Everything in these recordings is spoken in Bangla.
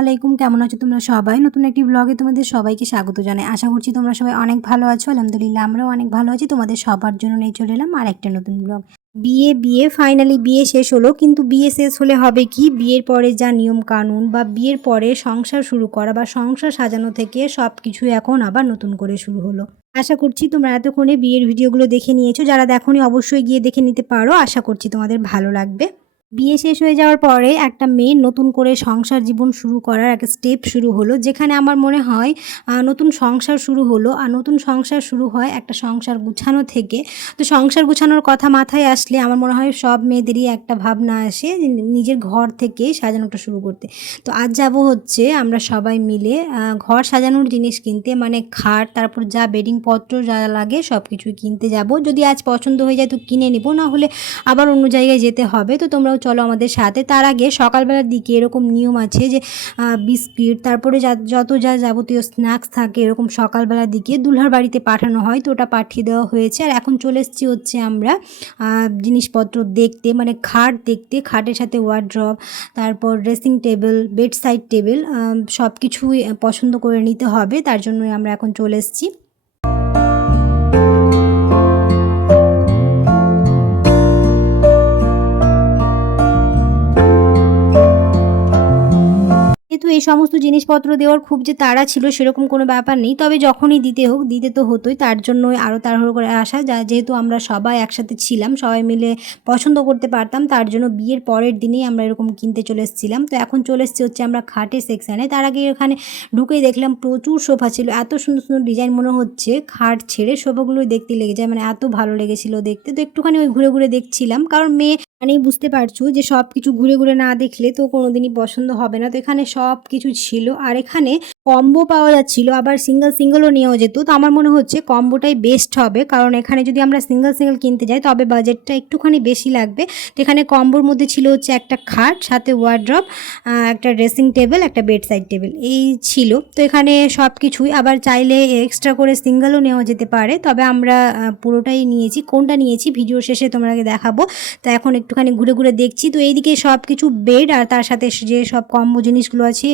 আলাইকুম, কেমন আছো তোমরা সবাই? নতুন একটি ব্লগে তোমাদের সবাইকে স্বাগত জানাই। আশা করছি তোমরা সবাই অনেক ভালো আছো। আলহামদুলিল্লাহ, আমরাও অনেক ভালো আছি। তোমাদের সবার জন্য নিয়ে চলে এলাম আর একটা নতুন ব্লগ বিয়ে বিয়ে ফাইনালি বিয়ে শেষ হলো, কিন্তু বিয়ে শেষ হলে হবে কি? বিয়ের পরে যা নিয়ম কানুন বা বিয়ের পরে সংসার শুরু করা বা সংসার সাজানো থেকে সব কিছু এখন আবার নতুন করে শুরু হলো। আশা করছি তোমরা এতক্ষণে বিয়ের ভিডিওগুলো দেখে নিয়েছো। যারা দেখোনি, অবশ্যই গিয়ে দেখে নিতে পারো। আশা করছি তোমাদের ভালো লাগবে। বিয়ে শেষ হয়ে যাওয়ার পরে একটা মেয়ে নতুন করে সংসার জীবন শুরু করার একটা স্টেপ শুরু হলো, যেখানে আমার মনে হয় নতুন সংসার শুরু হলো। আর নতুন সংসার শুরু হয় একটা সংসার গুছানো থেকে। তো সংসার গুছানোর কথা মাথায় আসলে আমার মনে হয় সব মেয়েদেরই একটা ভাবনা আসে নিজের ঘর থেকে সাজানোটা শুরু করতে। তো আজ যাব হচ্ছে আমরা সবাই মিলে ঘর সাজানোর জিনিস কিনতে মানে খাট, তারপর যা বেডিং পত্র যা লাগে সব কিছুই কিনতে যাব। যদি আজ পছন্দ হয়ে যায় তো কিনে নেব, না হলে আবার অন্য জায়গায় যেতে হবে। তো তোমরাও চলো আমাদের সাথে। তার আগে সকালবেলার দিকে এরকম নিয়ম আছে যে বিস্কিট, তারপরে যত যা যাবতীয় স্ন্যাক্স থাকে এরকম সকালবেলার দিকে দুলহার বাড়িতে পাঠানো হয়, তো ওটা পাঠিয়ে দেওয়া হয়েছে। আর এখন চলে এসেছি হচ্ছে আমরা জিনিসপত্র দেখতে মানে খাট দেখতে, খাটের সাথে ওয়ার্ড্রপ তারপর dressing table bed side table সব কিছুই পছন্দ করে নিতে হবে, তার জন্যই আমরা এখন চলে এসেছি। এই সমস্ত জিনিসপত্র দেওয়ার খুব যে তাড়া ছিল সেরকম কোনো ব্যাপার নেই। তবে যখনই দিতে হোক, দিতে তো হতোই। তার জন্যই আরও তাড়াহুড়ো করে আসা যা যেহেতু আমরা সবাই একসাথে ছিলাম, সবাই মিলে পছন্দ করতে পারতাম, তার জন্য বিয়ের পরের দিনেই আমরা এরকম কিনতে চলে এসেছিলাম। তো এখন চলে এসেছি হচ্ছে আমরা খাটের সেকশানে। তার আগে এখানে ঢুকেই দেখলাম প্রচুর সোফা ছিল। এত সুন্দর সুন্দর ডিজাইন মনে হচ্ছে খাট ছেড়ে সোফাগুলোই দেখতে লেগে যায়। মানে এত ভালো লেগেছিল দেখতে। তো একটুখানি ওই ঘুরে ঘুরে দেখছিলাম। কারণ মেয়ে মানে বুঝতে পারছ যে সব কিছু ঘুরে ঘুরে না দেখলে তো কোনোদিনই পছন্দ হবে না। তো এখানে সব কিছু ছিল। আর এখানে কম্বো পাওয়া যাচ্ছিল। আবার সিঙ্গেল সিঙ্গেলও নেওয়া যেত। তো আমার মনে হচ্ছে কম্বোটাই বেস্ট হবে। কারণ এখানে যদি আমরা সিঙ্গেল সিঙ্গেল কিনতে যাই, তবে বাজেটটা একটুখানি বেশি লাগবে। তো এখানে কম্বোর মধ্যে ছিল হচ্ছে একটা খাট, সাথে ওয়ার্ড্রপ একটা ড্রেসিং টেবিল একটা বেড সাইড টেবিল এই ছিল। তো এখানে সব কিছুই। আবার চাইলে এক্সট্রা করে সিঙ্গেলও নেওয়া যেতে পারে। তবে আমরা পুরোটাই নিয়েছি। কোনটা নিয়েছি? ভিডিও শেষে তোমাকে দেখাবো। তো এখন একটুখানি ঘুরে ঘুরে দেখছি। তো এইদিকে সব কিছু বেড আর তার সাথে যে সব কম্বো জিনিসগুলো আছে,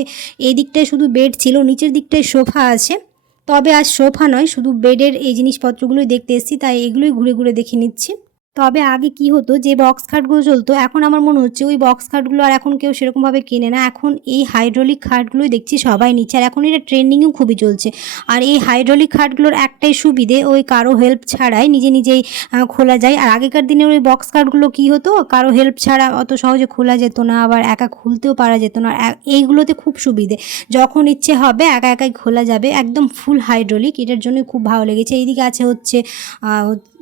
এই দিকটায় শুধু বেড ছিল, নিচের দিকটায় সোফা আছে। তবে আর সোফা নয়, শুধু বেডের এই জিনিসপত্রগুলোই দেখতে এসেছি, তাই এগুলোই ঘুরে ঘুরে দেখে নিচ্ছি। তবে আগে কি হতো, যে বক্স খাটগুলো চলতো, এখন আমার মনে হচ্ছে ওই বক্স খাটগুলো আর এখন কেউ সেরকমভাবে কেনে না। এখন এই হাইড্রোলিক খাটগুলোই দেখছি সবাই নিচ্ছে, আর এখন এটা ট্রেন্ডিংও খুবই চলছে। আর এই হাইড্রোলিক খাটগুলোর একটাই সুবিধে, ওই কারও হেল্প ছাড়াই নিজে নিজেই খোলা যায়। আর আগেকার দিনের ওই বক্স খাটগুলো কী হতো, কারও হেল্প ছাড়া অত সহজে খোলা যেত না, আবার একা খুলতেও পারা যেত না। আর এইগুলোতে খুব সুবিধে, যখন ইচ্ছে হবে একা একাই খোলা যাবে, একদম ফুল হাইড্রোলিক এটার জন্য খুব ভালো লেগেছে। এইদিকে আছে হচ্ছে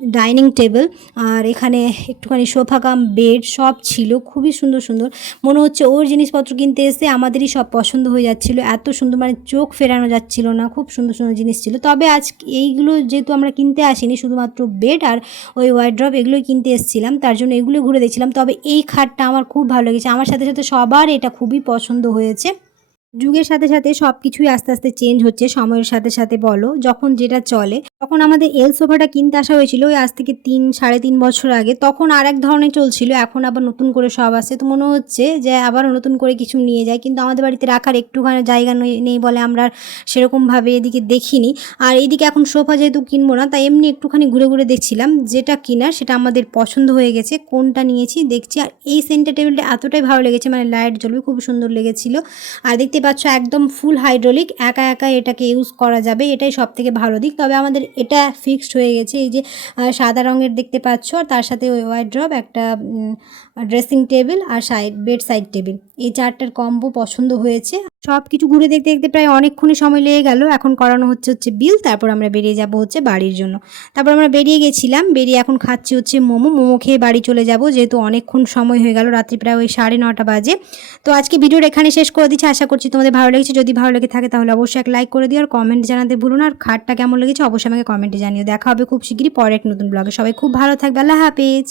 ডাইনিং টেবিল আর এখানে একটুখানি সোফা কাম বেড সব ছিল, খুবই সুন্দর সুন্দর। মনে হচ্ছে ওর জিনিসপত্র কিনতে এসে আমাদেরই সব পছন্দ হয়ে যাচ্ছিল। এত সুন্দর মানে চোখ ফেরানো যাচ্ছিল না, খুব সুন্দর সুন্দর জিনিস ছিল। তবে আজ এইগুলো যেহেতু আমরা কিনতে আসিনি, শুধুমাত্র বেড আর ওই ওয়াইড্রপ এগুলোই কিনতে এসেছিলাম, তার জন্য এগুলো ঘুরে দেখছিলাম। তবে এই খাটটা আমার খুব ভালো লেগেছে। আমার সাথে সাথে সবার এটা খুবই পছন্দ হয়েছে। যুগের সাথে সাথে সব কিছুই আস্তে আস্তে চেঞ্জ হচ্ছে, সময়ের সাথে সাথে বলো। যখন যেটা চলে, তখন আমাদের এল সোফাটা কিনতে আসা হয়েছিল ওই আজ থেকে তিন, সাড়ে তিন বছর আগে। তখন আর এক ধরনের চলছিল, এখন আবার নতুন করে সব আসছে। তো মনে হচ্ছে যে আবার নতুন করে কিছু নিয়ে যায়, কিন্তু আমাদের বাড়িতে রাখার একটুখানি জায়গা নেই- বলে আমরা সেরকমভাবে এদিকে দেখিনি। আর এইদিকে এখন সোফা যেহেতু কিনবো না, তাই এমনি একটুখানি ঘুরে ঘুরে দেখছিলাম যেটা কেনার সেটা আমাদের পছন্দ হয়ে গেছে, কোনটা নিয়েছি দেখছি। আর এই সেন্টার টেবিলটা এতটাই ভালো লেগেছে মানে লাইট জ্বলবে, খুব সুন্দর লেগেছিল। আর দেখতে পাচ্ছ একদম ফুল হাইড্রোলিক একা একা এটাকে ইউজ করা যাবে, এটাই সব থেকে ভালো দিক। তবে আমাদের এটা ফিক্সড হয়ে গেছে, এই যে সাদা রঙের দেখতে পাচ্ছ, আর তার সাথে ওই ওয়াইড ড্রপ একটা ড্রেসিং টেবিল আর সাইড বেড সাইড টেবিল এই চারটার কম্বো পছন্দ হয়েছে। সব কিছু ঘুরে দেখতে দেখতে প্রায় অনেকক্ষণই সময় লেগে গেল। এখন করানো হচ্ছে হচ্ছে বিল তারপর আমরা বেরিয়ে যাব হচ্ছে বাড়ির জন্য। তারপর আমরা বেরিয়ে গেছিলাম, বেরিয়ে এখন খাচ্ছি হচ্ছে মোমো। মোমো খেয়ে বাড়ি চলে যাব, যেহেতু অনেকক্ষণ সময় হয়ে গেল, রাত্রি প্রায় ওই সাড়ে নটা বাজে। তো আজকে ভিডিওটা এখানে শেষ করে দিচ্ছি। আশা করছি তোমাদের ভালো লেগেছে। যদি ভালো লেগে থাকে তাহলে অবশ্যই এক লাইক করে দিও আর কমেন্ট জানাতে ভুলো না। আর খাটটা কেমন লেগেছে অবশ্যই আমাকে কমেন্টে জানিও। দেখা হবে খুব শীঘ্রই পরে এক নতুন ব্লগে সবাই খুব ভালো থাকবে। আল্লাহ হাফেজ।